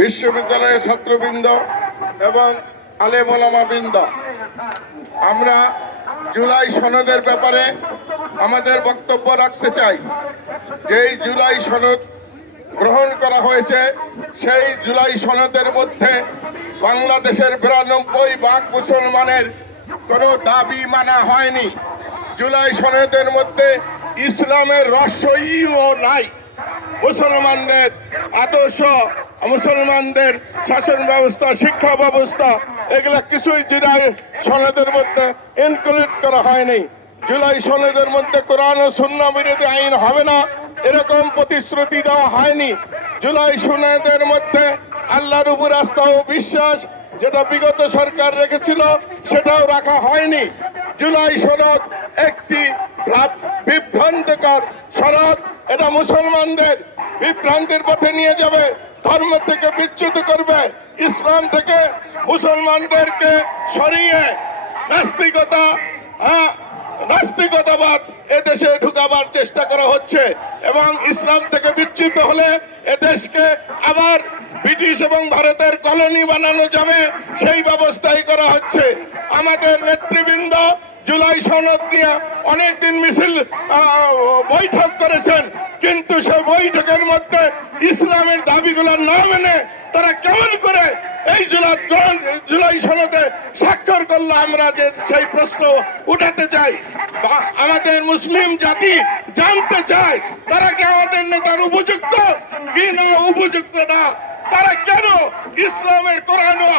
বিশ্ববিদ্যালয়ের ছাত্রবৃন্দ এবং আলেম ওলামা বৃন্দ, আমরা জুলাই সনদের ব্যাপারে আমাদের বক্তব্য রাখতে চাই। যেই জুলাই সনদ গ্রহণ করা হয়েছে, সেই জুলাই সনদের মধ্যে বাংলাদেশের 92% মুসলমানের কোনো দাবি মানা হয়নি। জুলাই সনদের মধ্যে ইসলামের রহস্যও নাই। মুসলমানদের আদর্শ, মুসলমানদের শাসন ব্যবস্থা, শিক্ষা ব্যবস্থা, এগুলা কিছুই জুলাই সনদের মধ্যে ইনক্লুড করা হয়নি। জুলাই সনদের মধ্যে কোরআন ও সুন্নাহ বিরোধী আইন হবে না, এরকম প্রতিশ্রুতি দেওয়া হয়নি। জুলাই সনদের মধ্যে আল্লাহর উপর আস্থা ও বিশ্বাস, যেটা বিগত সরকার রেখেছিল, সেটাও রাখা হয়নি। জুলাই সনদ একটি বিভ্রান্তকর সনদ। এটা মুসলমানদের বিভ্রান্তির পথে নিয়ে যাবে, ধর্ম থেকে বিচ্যুত করবে, ইসলাম থেকে মুসলমানদেরকে সরিয়ে নাস্তিকতাবাদ এদেশে ঢুকাবার চেষ্টা করা হচ্ছে এবং ইসলাম থেকে বিচ্যুত হলে এদেশকে আবার ব্রিটিশ এবং ভারতের কলোনি বানানো যাবে, সেই ব্যবস্থাই করা হচ্ছে। আমাদের নেতৃবৃন্দ জুলাই সনদ নিয়ে অনেকদিন মিছিল বৈঠক করেছেন, কিন্তু সেই বৈঠকের মধ্যে ইসলামের দাবিগুলো না মেনে তারা কেমন করে এই জুলাই সনদে স্বাক্ষর করলো, আমরা যে সেই প্রশ্ন উঠাতে চাই। আমাদের মুসলিম জাতি জানতে চায়, তারা কি আমাদের নেতার উপযুক্ত কি না উপযুক্ত না, তারা কেন ইসলামের কোরআন ও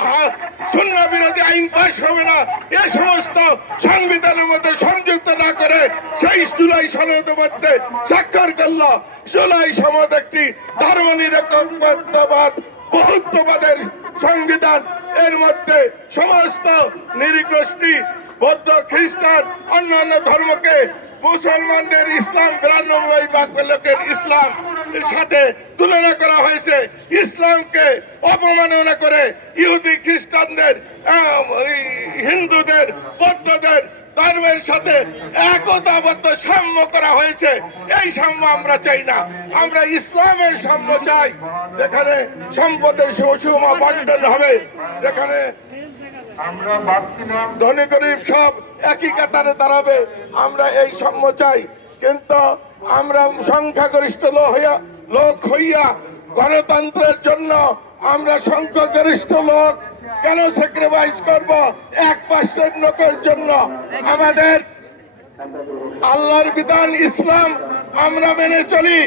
সুন্নাহ বিরোধী আইন পাশ হবে না, এ সমস্ত সংবিধানের মধ্যে সংযুক্ত না করে সেই জুলাই সনদের মধ্যে স্বাক্ষর করল। জুলাই সনদ একটি ধর্মনিরপেক্ষতাবাদ, বহুত্ববাদের সংবিধান। এর মধ্যে সমস্ত নৃগোষ্ঠী, বৌদ্ধ, খ্রিস্টান, অন্যান্য ধর্মকে মুসলমানদের ইসলাম 92% লোকের ইসলাম এর সাথে তুলনা করা হয়েছে। ইসলামকে অপমাননা করে ইহুদি, খ্রিস্টানদের, হিন্দুদের, বৌদ্ধদের ধর্মের সাথে একতাবদ্ধ সাম্য করা হয়েছে। এই সাম্য আমরা চাই না, আমরা ইসলামের সাম্য চাই, যেখানে সম্পদের সুষম বন্টন হবে, যেখানে ধনী গরিব সব একই কাতারে দাঁড়াবে, আমরা এই সাম্য চাই। কিন্তু আমরা সংখ্যাগরিষ্ঠ লোক হইয়া গণতন্ত্রের জন্য আমরা সংখ্যাগরিষ্ঠ লোক কেন স্যাক্রিফাইস করব 1% লোকের জন্য? আমাদের আল্লাহর বিধান ইসলাম, আমরা মেনে চলি।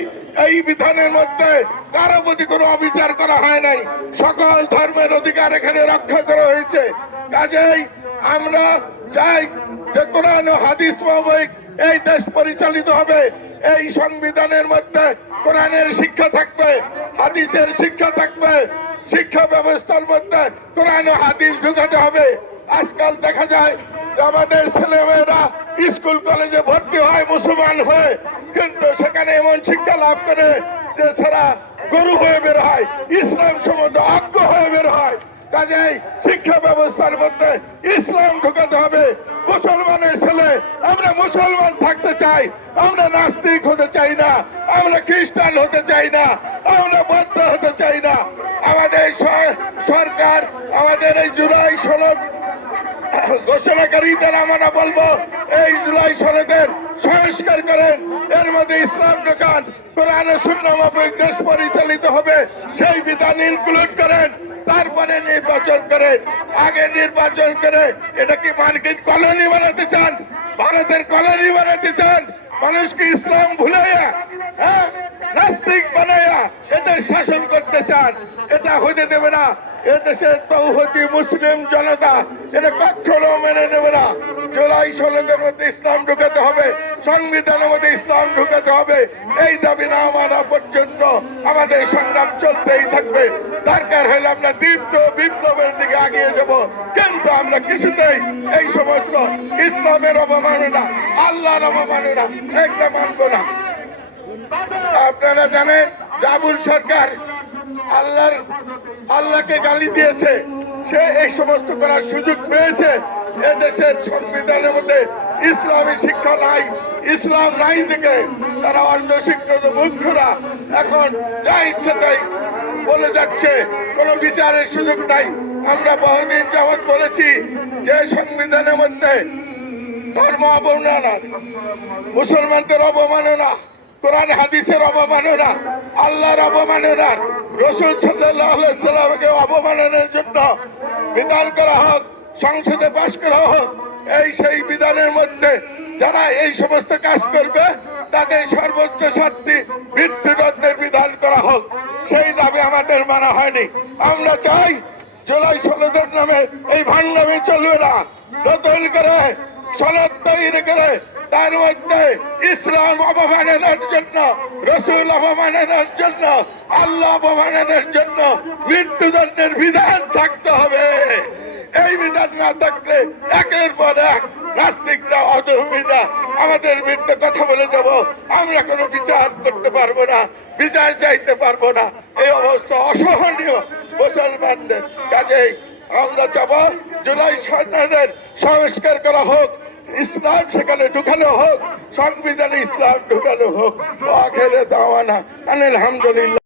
এই বিধানের মধ্যে কারো প্রতি কোনো অবিচার করা হয় নাই, সকল ধর্মের অধিকার এখানে রক্ষা করা হয়েছে। কাজেই আমরা চাই যে কোরআন ও হাদিস মোতাবেক এই দেশ পরিচালিত হবে। এই সংবিধানের মধ্যে কোরআনের শিক্ষা থাকবে, হাদিসের শিক্ষা থাকবে, শিক্ষা ব্যবস্থার মধ্যে কোরআন ও হাদিস ঢুকাতে হবে। আজকাল দেখা যায় যে আমাদের ছেলেমেয়েরা স্কুল কলেজে ভর্তি হয় মুসলমান হয়ে, কিন্তু সেখানে এমন শিক্ষা লাভ করে যে সারা গরু হয়ে বের হয়, ইসলাম সম্বন্ধে অজ্ঞ হয়ে বের হয়। কাজেই শিক্ষা ব্যবস্থার মধ্যে ইসলাম ঢুকাতে হবে। মুসলমানের ছেলে, আমরা মুসলমান থাকতে চাই, আমরা নাস্তিক হতে চাই না, আমরা খ্রিস্টান হতে চাই না, আমরা বৌদ্ধ হতে চাই না। আমাদের সরকার আমাদের এই জুলাই সনদ ঘোষণাকারীদের আমরা বলবো, এই জুলাই সনদের সংস্কার করেন, এর মধ্যে ইসলাম ঢোকান, কোরআন ও সুন্নাহ মোতাবেক দেশ পরিচালিত হবে সেই বিধান ইনক্লুড করেন। তারপরে নির্বাচন করেন। আগে নির্বাচন করে এটা কি মার্কিন কলোনি বানাতে চান, ভারতের কলোনি বানাতে চান? মানুষকে ইসলাম ভুলাইয়া নাস্তিক বানাইয়া এদের শাসন করতে চান? এটা হতে দেবে না। এদেশের তৌহিদি মুসলিম জনতা এটা কখনো মেনে নেবে না। জুলাই সনদের মধ্যে ইসলাম ঢুকাতে হবে, সংবিধানের মধ্যে ইসলাম ঢুকাতে হবে। এই দাবি না মানা পর্যন্ত আমাদের সংগ্রাম চলতেই থাকবে। দরকার হলে আমরা দীপ্ত বিপ্লবের দিকে এগিয়ে যাব, কিন্তু আমরা কিছুতেই এই সমস্ত ইসলামের অবমাননা, আল্লাহর অবমাননা একটা মানব না। আপনারা জানেন জাবুল সরকার আল্লাহকে গালি দিয়েছে, সে এই সমস্ত করার সুযোগ পেয়েছে। এদেশের সংবিধানের মধ্যে ইসলামী শিক্ষা নাই, ইসলাম নাই দেখে তারা অর্ধ শিক্ষিত মূর্খরা এখন যা ইচ্ছে তাই বলে যাচ্ছে। কোনো বিচারের সুযোগ নাই। আমরা বহুদিন যাবৎ বলেছি যে সংবিধানের মধ্যে ধর্ম অবমাননা, মুসলমানদের অবমাননা, কোরআন হাদিসের অবমাননা, আল্লাহর অবমাননা, রসুল সাল্লাল্লাহু আলাইহি সাল্লামকে অবমাননার জন্য বিধান করা হোক, সংসদে পাশ করা হোক। সেই বিধানের মধ্যে যারা এই সমস্ত কাজ করবে তাদের সর্বোচ্চ শাস্তি মৃত্যুদণ্ডের বিধান করা হোক। সেই দাবি আমাদের মানা হয়নি। আমরা চাই জুলাই সনদের নামে এই ভান্ডামি চলবে না। নতুন করে সনদ তৈরি করে তার মধ্যে ইসলাম অবমাননার জন্য, রসুল অবমাননার জন্য, আল্লাহ অবমাননার জন্য মৃত্যুদণ্ডের বিধান থাকতে হবে। এই বিধান না থাকলে একের পর এক নাস্তিকরা, অধর্মীরা আমাদের বিরুদ্ধে কথা বলে যাব। আমরা কোনো বিচার করতে পারবো না, বিচার চাইতে পারবো না। এই অবস্থা অসহনীয় মুসলমানদের। কাজেই আমরা চাবো জুলাই সনদের সংস্কার করা হোক, ইসলাম সেখানে ঢুকানো হোক, সংবিধানে ইসলাম ঢুকানো হোক। আখেরে দাওয়ানা আলহামদুলিল্লাহ।